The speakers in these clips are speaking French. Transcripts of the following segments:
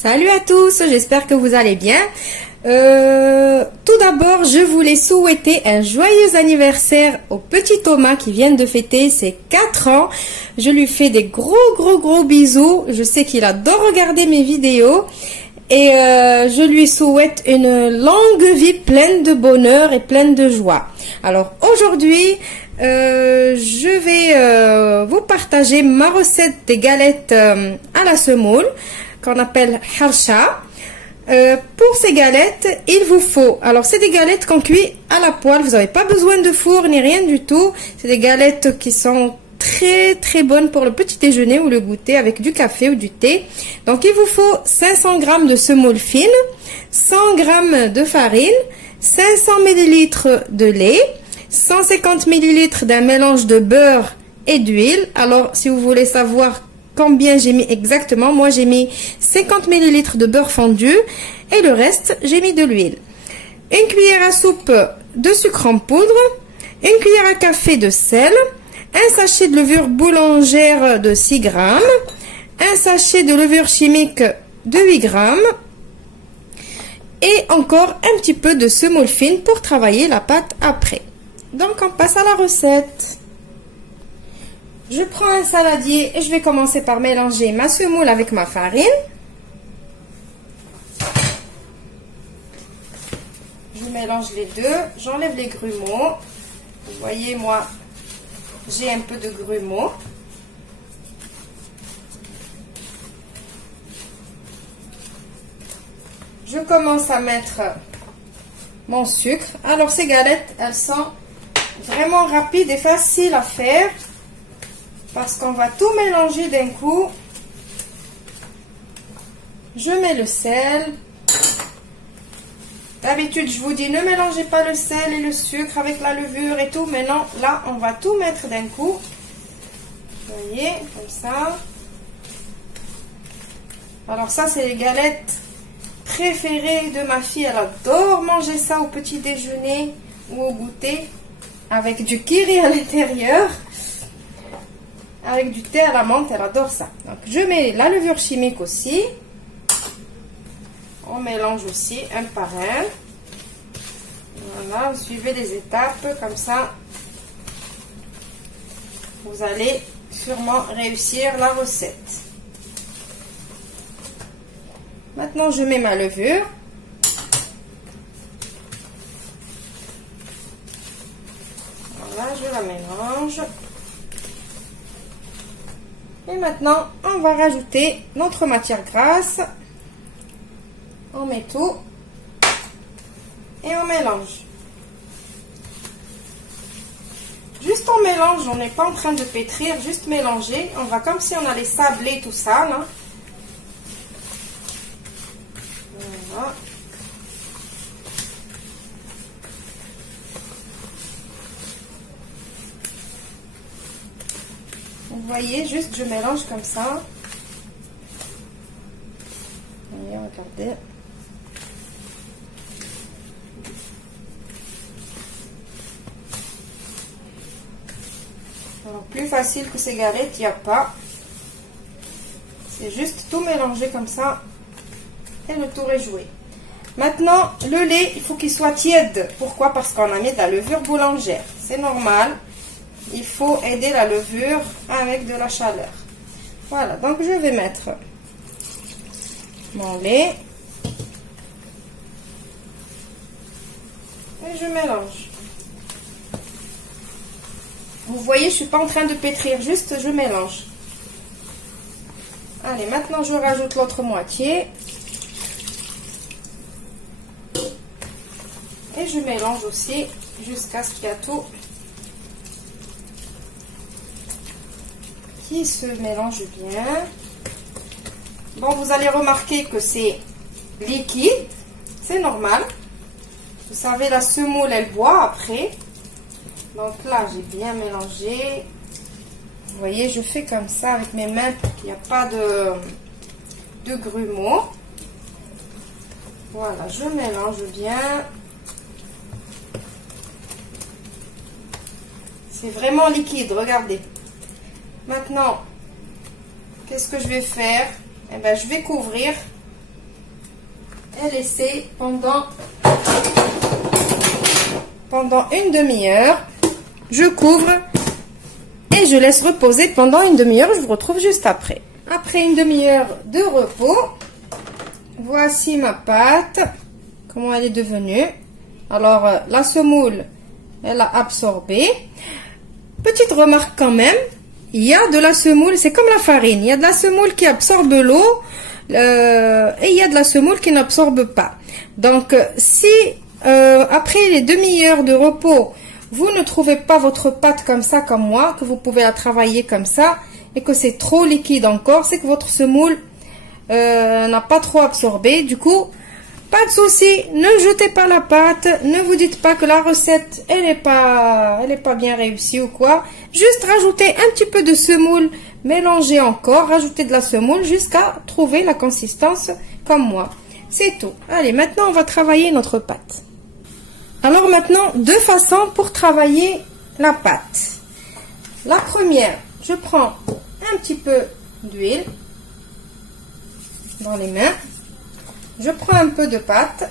Salut à tous, j'espère que vous allez bien. Tout d'abord, je voulais souhaiter un joyeux anniversaire au petit Thomas qui vient de fêter ses 4 ans. Je lui fais des gros bisous. Je sais qu'il adore regarder mes vidéos. Et je lui souhaite une longue vie pleine de bonheur et pleine de joie. Alors aujourd'hui, je vais vous partager ma recette des galettes à la semoule qu'on appelle harsha. Pour ces galettes, il vous faut, alors c'est des galettes qu'on cuit à la poêle, vous n'avez pas besoin de four ni rien du tout. C'est des galettes qui sont très bonnes pour le petit déjeuner ou le goûter avec du café ou du thé. Donc il vous faut 500 g de semoule fine, 100 g de farine, 500 ml de lait, 150 ml d'un mélange de beurre et d'huile. Alors si vous voulez savoir combien j'ai mis exactement, moi j'ai mis 50 ml de beurre fondu et le reste j'ai mis de l'huile. Une cuillère à soupe de sucre en poudre, une cuillère à café de sel, un sachet de levure boulangère de 6 g, un sachet de levure chimique de 8 g et encore un petit peu de semoule fine pour travailler la pâte après. Donc on passe à la recette. Je prends un saladier et je vais commencer par mélanger ma semoule avec ma farine. Je mélange les deux, j'enlève les grumeaux. Vous voyez, moi, j'ai un peu de grumeaux. Je commence à mettre mon sucre. Alors, ces galettes, elles sont vraiment rapides et faciles à faire, parce qu'on va tout mélanger d'un coup. Je mets le sel. D'habitude, je vous dis, ne mélangez pas le sel et le sucre avec la levure et tout. Mais non, là, on va tout mettre d'un coup. Vous voyez, comme ça. Alors ça, c'est les galettes préférées de ma fille. Elle adore manger ça au petit déjeuner ou au goûter, avec du kiri à l'intérieur. Avec du thé à la menthe, elle adore ça. Donc je mets la levure chimique aussi. On mélange aussi un par un. Voilà, vous suivez les étapes comme ça. Vous allez sûrement réussir la recette. Maintenant, je mets ma levure. Voilà, je la mélange. Et maintenant, on va rajouter notre matière grasse. On met tout. Et on mélange. Juste on mélange, on n'est pas en train de pétrir, juste mélanger. On va comme si on allait sabler tout ça, là. Voilà. Vous voyez, juste je mélange comme ça. Voyez, regardez. Alors, plus facile que ces galettes, il n'y a pas. C'est juste tout mélanger comme ça et le tour est joué. Maintenant, le lait, il faut qu'il soit tiède. Pourquoi? Parce qu'on a mis de la levure boulangère. C'est normal. Il faut aider la levure avec de la chaleur. Voilà, donc je vais mettre mon lait. Et je mélange. Vous voyez, je ne suis pas en train de pétrir, juste je mélange. Allez, maintenant je rajoute l'autre moitié. Et je mélange aussi jusqu'à ce qu'il y a tout qui se mélange bien. Bon, vous allez remarquer que c'est liquide, c'est normal. Vous savez, la semoule, elle boit après. Donc là, j'ai bien mélangé. Vous voyez, je fais comme ça avec mes mains pour qu'il n'y a pas de grumeaux. Voilà, je mélange bien. C'est vraiment liquide, regardez. Maintenant, qu'est-ce que je vais faire? Eh bien, je vais couvrir et laisser pendant une demi-heure. Je couvre et je laisse reposer pendant une demi-heure. Je vous retrouve juste après. Après une demi-heure de repos, voici ma pâte, comment elle est devenue. Alors, la semoule, elle a absorbé. Petite remarque quand même, il y a de la semoule, c'est comme la farine. Il y a de la semoule qui absorbe l'eau et il y a de la semoule qui n'absorbe pas. Donc, si après les demi-heures de repos, vous ne trouvez pas votre pâte comme ça, comme moi, que vous pouvez la travailler comme ça, et que c'est trop liquide encore, c'est que votre semoule n'a pas trop absorbé. Du coup, pas de souci, ne jetez pas la pâte, ne vous dites pas que la recette, elle est pas bien réussie ou quoi. Juste rajoutez un petit peu de semoule, mélangez encore, rajoutez de la semoule jusqu'à trouver la consistance comme moi. C'est tout. Allez, maintenant on va travailler notre pâte. Alors maintenant, deux façons pour travailler la pâte. La première, je prends un petit peu d'huile dans les mains. Je prends un peu de pâte.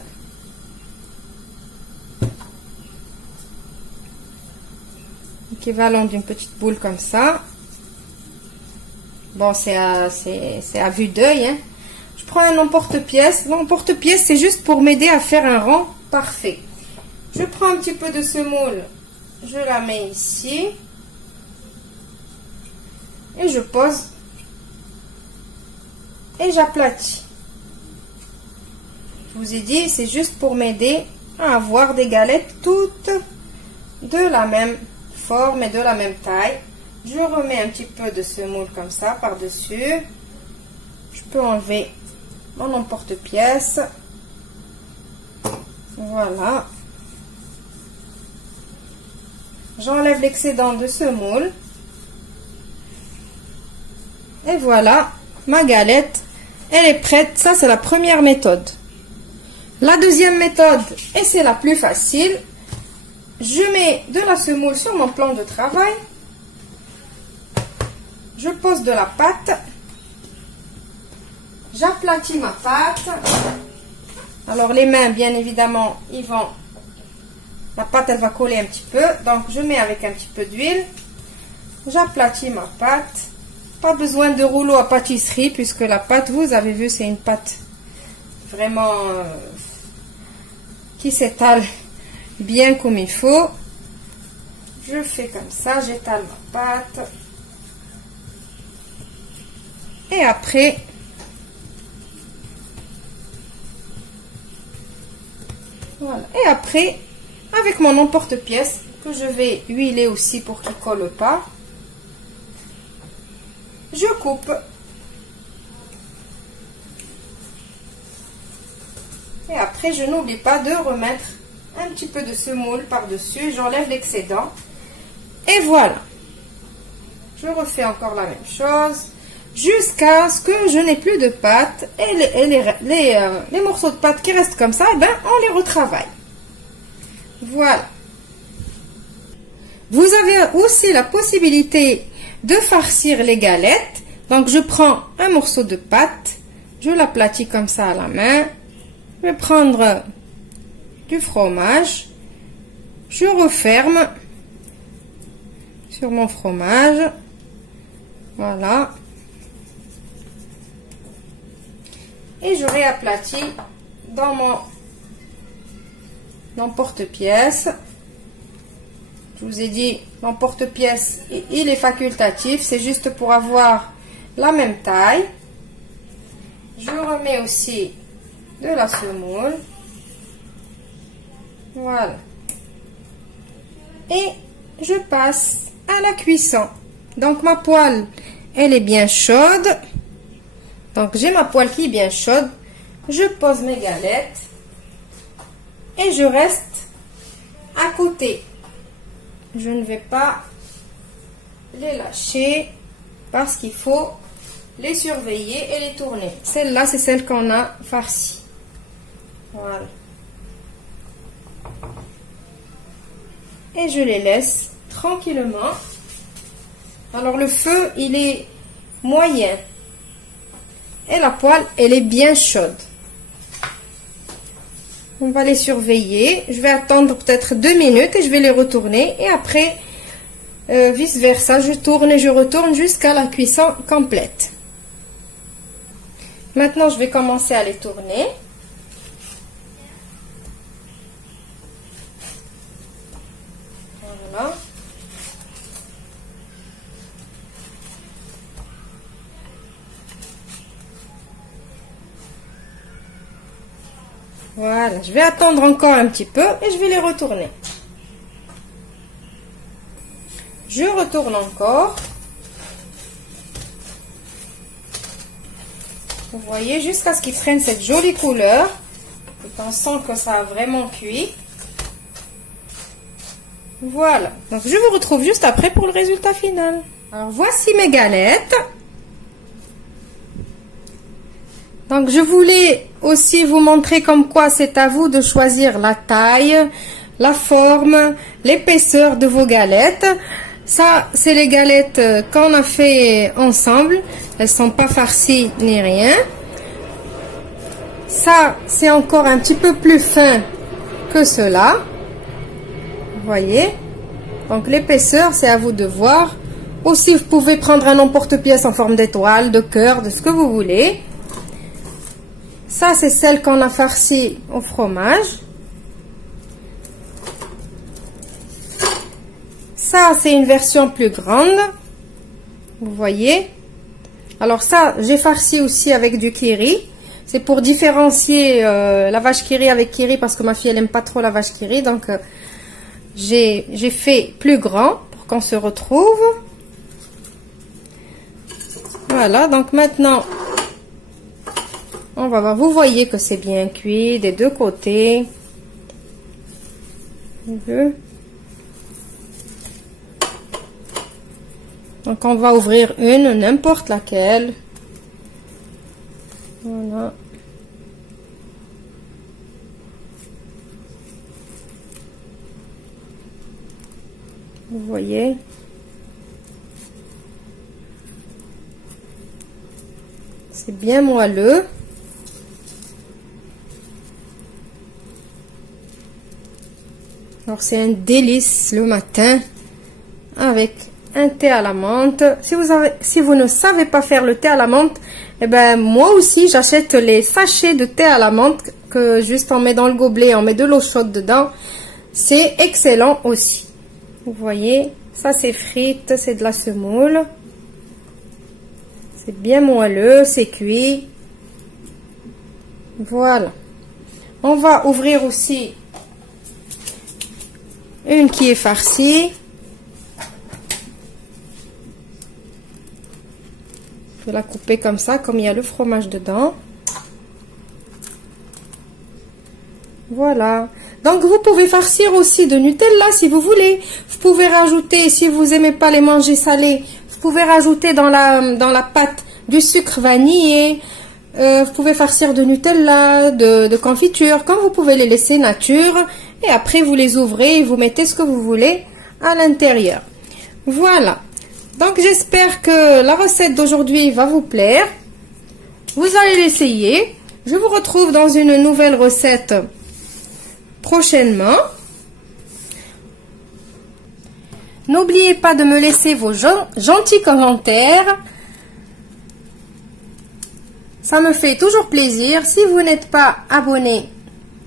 Équivalent d'une petite boule comme ça. Bon, c'est à vue d'œil, hein. Je prends un emporte-pièce. L'emporte-pièce, c'est juste pour m'aider à faire un rond parfait. Je prends un petit peu de semoule. Je la mets ici. Et je pose. Et j'aplatis. Je vous ai dit, c'est juste pour m'aider à avoir des galettes toutes de la même forme et de la même taille. Je remets un petit peu de semoule comme ça par-dessus. Je peux enlever mon emporte-pièce. Voilà. J'enlève l'excédent de semoule. Et voilà, ma galette, elle est prête. Ça, c'est la première méthode. La deuxième méthode, et c'est la plus facile, je mets de la semoule sur mon plan de travail. Je pose de la pâte. J'aplatis ma pâte. Alors les mains, bien évidemment, la pâte, elle va coller un petit peu. Donc je mets avec un petit peu d'huile. J'aplatis ma pâte. Pas besoin de rouleau à pâtisserie puisque la pâte, vous avez vu, c'est une pâte vraiment qui s'étale bien comme il faut. Je fais comme ça, j'étale ma pâte. Et après, voilà. Et après, avec mon emporte-pièce que je vais huiler aussi pour qu'il ne colle pas, je coupe. Et après, je n'oublie pas de remettre un petit peu de semoule par-dessus. J'enlève l'excédent. Et voilà. Je refais encore la même chose. Jusqu'à ce que je n'ai plus de pâte. Et les morceaux de pâte qui restent comme ça, eh ben, on les retravaille. Voilà. Vous avez aussi la possibilité de farcir les galettes. Donc, je prends un morceau de pâte. Je l'aplatis comme ça à la main. Je vais prendre du fromage. Je referme sur mon fromage. Voilà. Et je réaplatis dans mon emporte-pièce. Je vous ai dit, l'emporte-pièce, il est facultatif. C'est juste pour avoir la même taille. Je remets aussi de la semoule. Voilà. Et je passe à la cuisson. Donc ma poêle, elle est bien chaude. Donc j'ai ma poêle qui est bien chaude. Je pose mes galettes. Et je reste à côté. Je ne vais pas les lâcher parce qu'il faut les surveiller et les tourner. Celle-là, c'est celle qu'on a farcie. Voilà. Et je les laisse tranquillement. Alors le feu, il est moyen. Et la poêle, elle est bien chaude. On va les surveiller. Je vais attendre peut-être 2 minutes et je vais les retourner. Et après, vice versa, je tourne et je retourne jusqu'à la cuisson complète. Maintenant, je vais commencer à les tourner. Voilà. Voilà, je vais attendre encore un petit peu et je vais les retourner. Je retourne encore. Vous voyez, jusqu'à ce qu'ils prennent cette jolie couleur. Et on sent que ça a vraiment cuit. Voilà, donc je vous retrouve juste après pour le résultat final. Alors voici mes galettes. Donc je voulais aussi vous montrer comme quoi c'est à vous de choisir la taille, la forme, l'épaisseur de vos galettes. Ça, c'est les galettes qu'on a fait ensemble. Elles sont pas farcies ni rien. Ça, c'est encore un petit peu plus fin que cela. Vous voyez? Donc l'épaisseur, c'est à vous de voir. Aussi, vous pouvez prendre un emporte-pièce en forme d'étoile, de cœur, de ce que vous voulez. Ça, c'est celle qu'on a farcie au fromage. Ça, c'est une version plus grande. Vous voyez? Alors ça, j'ai farci aussi avec du kiri. C'est pour différencier la vache kiri avec kiri parce que ma fille, elle aime pas trop la vache kiri. Donc, j'ai fait plus grand pour qu'on se retrouve. Voilà, donc maintenant... On va voir, vous voyez que c'est bien cuit des deux côtés. Donc on va ouvrir une, n'importe laquelle. Voilà. Vous voyez. C'est bien moelleux. Alors c'est un délice le matin avec un thé à la menthe. Si vous ne savez pas faire le thé à la menthe, eh ben moi aussi j'achète les sachets de thé à la menthe que juste on met dans le gobelet, on met de l'eau chaude dedans. C'est excellent aussi. Vous voyez, ça c'est frite, c'est de la semoule. C'est bien moelleux, c'est cuit. Voilà. On va ouvrir aussi une qui est farcie. Je vais la couper comme ça, comme il y a le fromage dedans. Voilà. Donc vous pouvez farcir aussi de Nutella si vous voulez. Vous pouvez rajouter, si vous n'aimez pas les manger salés, vous pouvez rajouter dans la pâte du sucre vanillé. Vous pouvez farcir de Nutella, de confiture, comme vous pouvez les laisser nature. Et après, vous les ouvrez et vous mettez ce que vous voulez à l'intérieur. Voilà. Donc, j'espère que la recette d'aujourd'hui va vous plaire. Vous allez l'essayer. Je vous retrouve dans une nouvelle recette prochainement. N'oubliez pas de me laisser vos gentils commentaires. Ça me fait toujours plaisir. Si vous n'êtes pas abonné,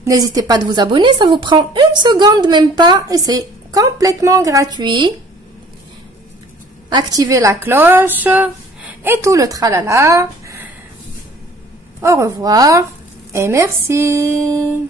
n'hésitez pas de vous abonner, ça vous prend une seconde, même pas, et c'est complètement gratuit. Activez la cloche et tout le tralala. Au revoir et merci.